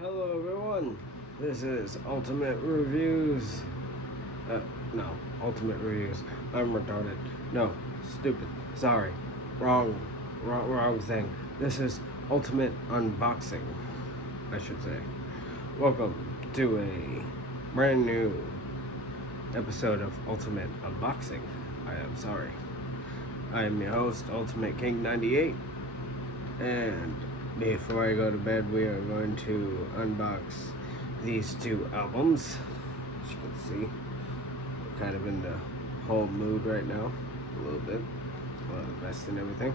Hello everyone, this is Ultimate Reviews. No, Ultimate Reviews. I'm retarded. No, stupid. Sorry. Wrong thing. This is Ultimate Unboxing, I should say. Welcome to a brand new episode of Ultimate Unboxing. I am sorry. I am your host, Ultimate King 98, and before I go to bed, we are going to unbox these two albums. As you can see, we're kind of in the whole mood right now, a little bit. Well, the best and everything.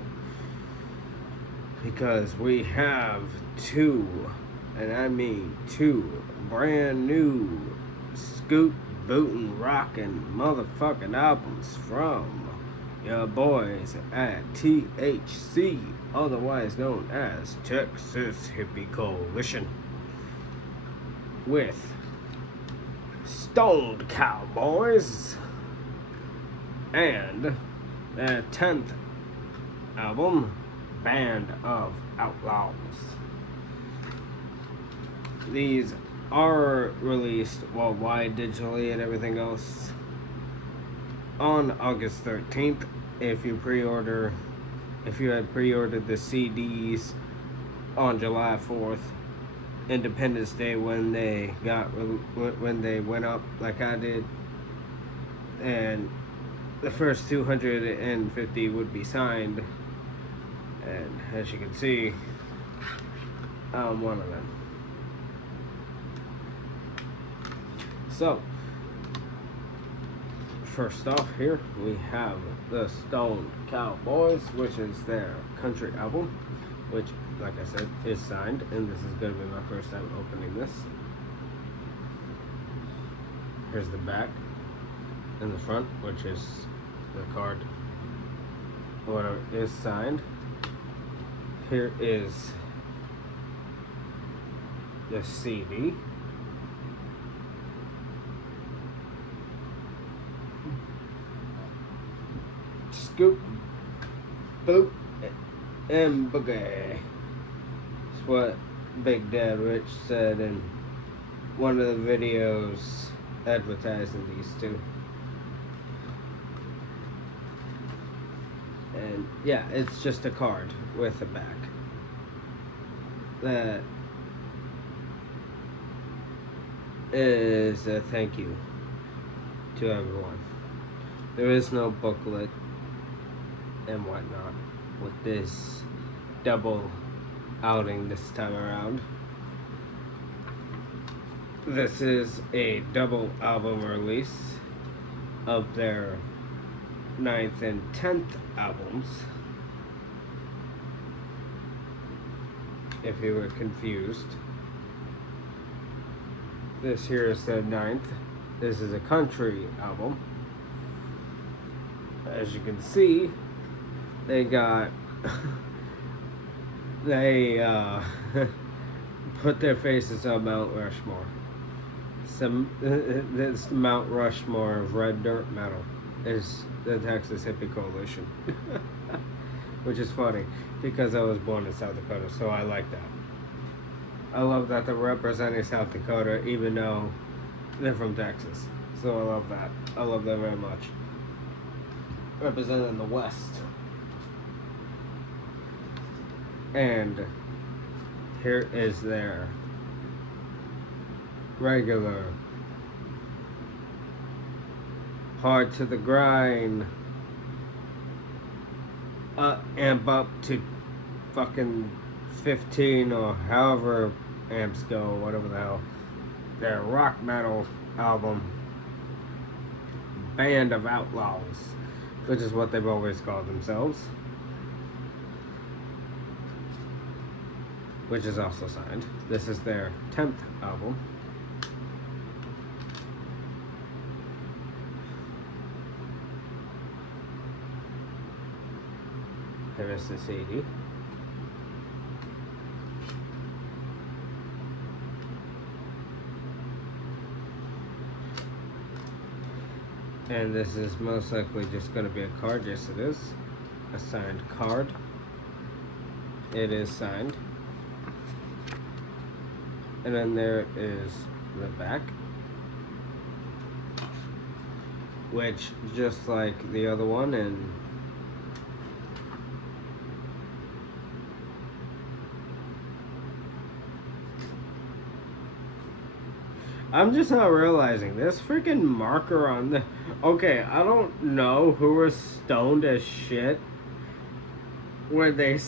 Because we have two, and I mean two, brand new scoot, bootin', rockin' motherfucking albums from your boys at THC, otherwise known as Texas Hippie Coalition, with Stoned Cowboys and their 10th album, Band of Outlaws. These are released worldwide digitally and everything else on August 13th. If you had pre-ordered the CDs on July 4th, Independence Day, when they went up like I did, and the first 250 would be signed, and as you can see, I'm one of them. So, first off here, we have the Stoned Cowboys, which is their country album, which, like I said, is signed, and this is going to be my first time opening this. Here's the back and the front, which is the card, whatever is signed. Here is the CD. Scoop, boop, and boogie. That's what Big Dad Rich said in one of the videos advertising these two. And yeah, it's just a card with a back that is a thank you to everyone. There is no booklet and whatnot with this double outing this time around. This is a double album release of their 9th and 10th albums, if you were confused. This here is the 9th. This is a country album. As you can see, they got they put their faces on Mount Rushmore. This Mount Rushmore of red dirt metal is the Texas Hippie Coalition. Which is funny because I was born in South Dakota, so I like that. I love that they're representing South Dakota even though they're from Texas. So I love that. I love that very much. Representing the West. And here is their regular hard to the grind, amp up to fucking 15 or however amps go, whatever the hell, their rock metal album, Band of Outlaws, which is what they've always called themselves, which is also signed. This is their 10th album. Here is the CD. And this is most likely just going to be a card. Yes, it is. A signed card. It is signed. And then there is the back, which just like the other one, and I'm just not realizing this freaking marker on the. Okay, I don't know who was stoned as shit where they.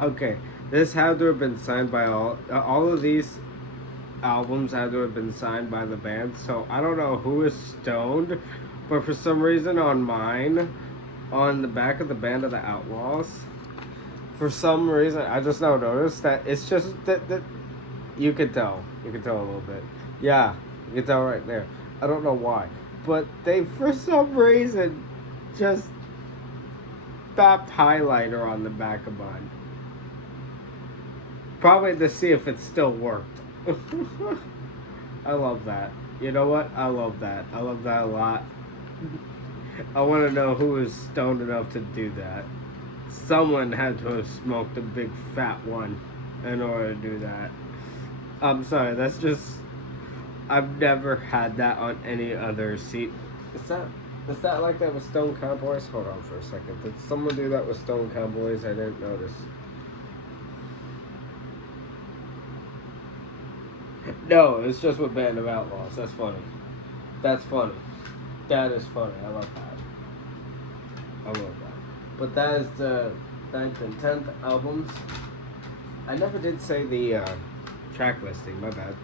Okay, this had to have been signed by all of these albums had to have been signed by the band. So I don't know who is stoned, but for some reason on mine, on the back of the Band of the Outlaws, for some reason I just now noticed that it's just that you could tell. You could tell a little bit. Yeah, you can tell right there. I don't know why. But they, for some reason, just stopped highlighter on the back of mine. Probably to see if it still worked. I love that. You know what? I love that. I love that a lot. I want to know who is stoned enough to do that. Someone had to have smoked a big fat one in order to do that. I'm sorry, that's just... I've never had that on any other seat. Is that like that with Stone Cowboys? Hold on for a second. Did someone do that with Stone Cowboys? I didn't notice. No, it's just with Band of Outlaws. That's funny. That's funny. That is funny. I love that. I love that. But that is the 9th and 10th albums. I never did say the track listing. My bad.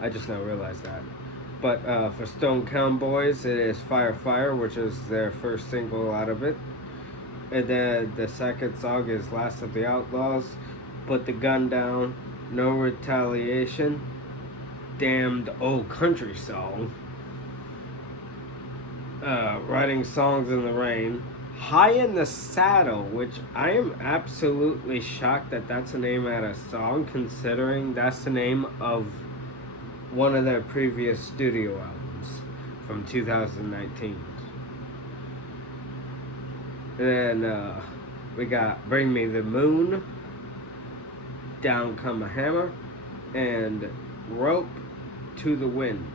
I just now realized that. But for Stone Cowboys, it is Fire Fire, which is their first single out of it. And then the second song is Last of the Outlaws, Put the Gun Down, No Retaliation, Damned Old Country Song, Writing Songs in the Rain, High in the Saddle, which I am absolutely shocked that that's the name of a song, considering that's the name of one of their previous studio albums from 2019. And then we got Bring Me the Moon, Down Come a Hammer, and Rope to the Wind.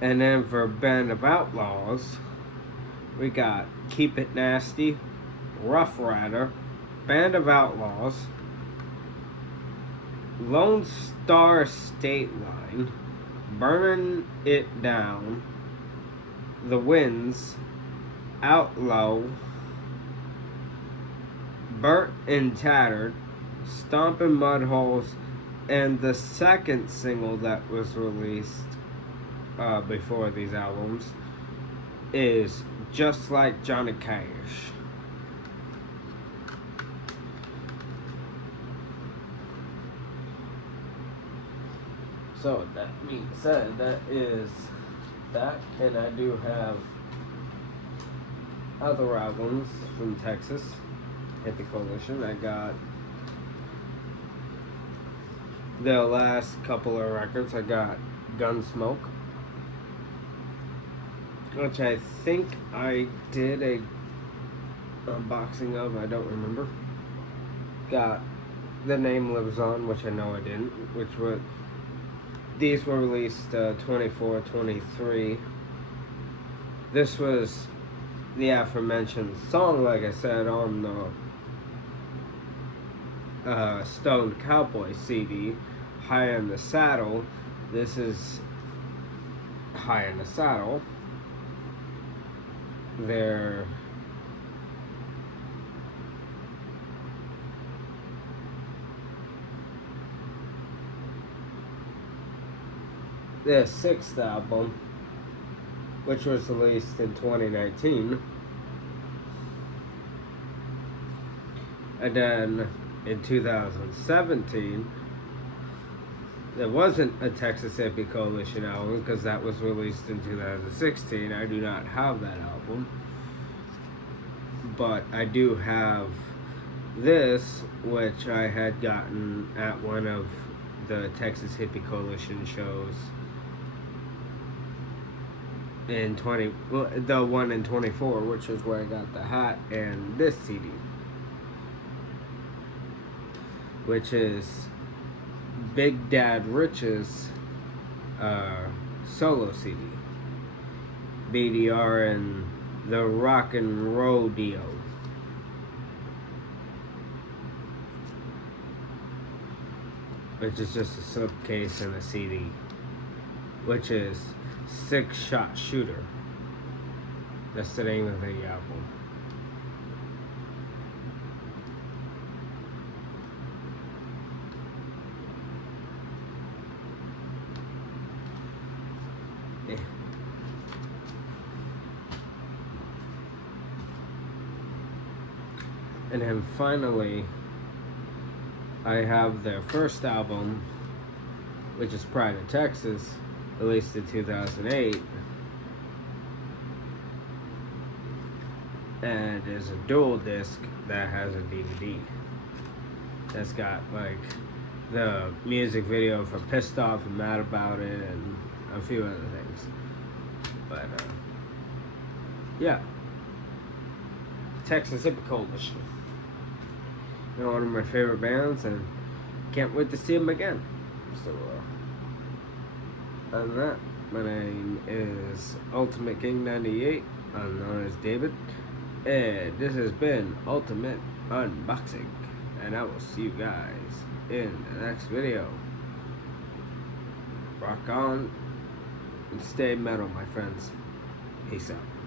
And then for Band of Outlaws, we got Keep It Nasty, Rough Rider, Band of Outlaws, Lone Star State Line, Burning It Down, The Winds, Outlaw, Burnt and Tattered, Stompin' Mud Holes, and the second single that was released before these albums is Just Like Johnny Cash. So that being said, that is that, and I do have other albums from Texas Hippie Coalition. I got the last couple of records. I got Gunsmoke, which I think I did a unboxing of. I don't remember. Got The Name Lives On, which I know I didn't, which was... These were released 24-23. This was the aforementioned song, like I said, on the Stoned Cowboy CD, High in the Saddle. This is High in the Saddle. Their sixth album, which was released in 2019, and then in 2017 there wasn't a Texas Hippie Coalition album because that was released in 2016. I do not have that album, but I do have this, which I had gotten at one of the Texas Hippie Coalition shows in the one in 24, which is where I got the hat and this CD. which is Big Dad Rich's solo CD. BDR and the Rock and Roll Dio. Which is just a slipcase and a CD. Which is Six Shot Shooter. That's the name of the album. Yeah. And then finally, I have their first album, which is Pride of Texas, released in 2008. And there's a dual disc that has a DVD. That's got like the music video for Pissed Off and Mad About It and a few other things. But yeah. Texas Hippie Coalition. They're one of my favorite bands and can't wait to see them again. So other than that, my name is Ultimate King 98. I'm known as David. And this has been Ultimate Unboxing. And I will see you guys in the next video. Rock on and stay metal, my friends. Peace out.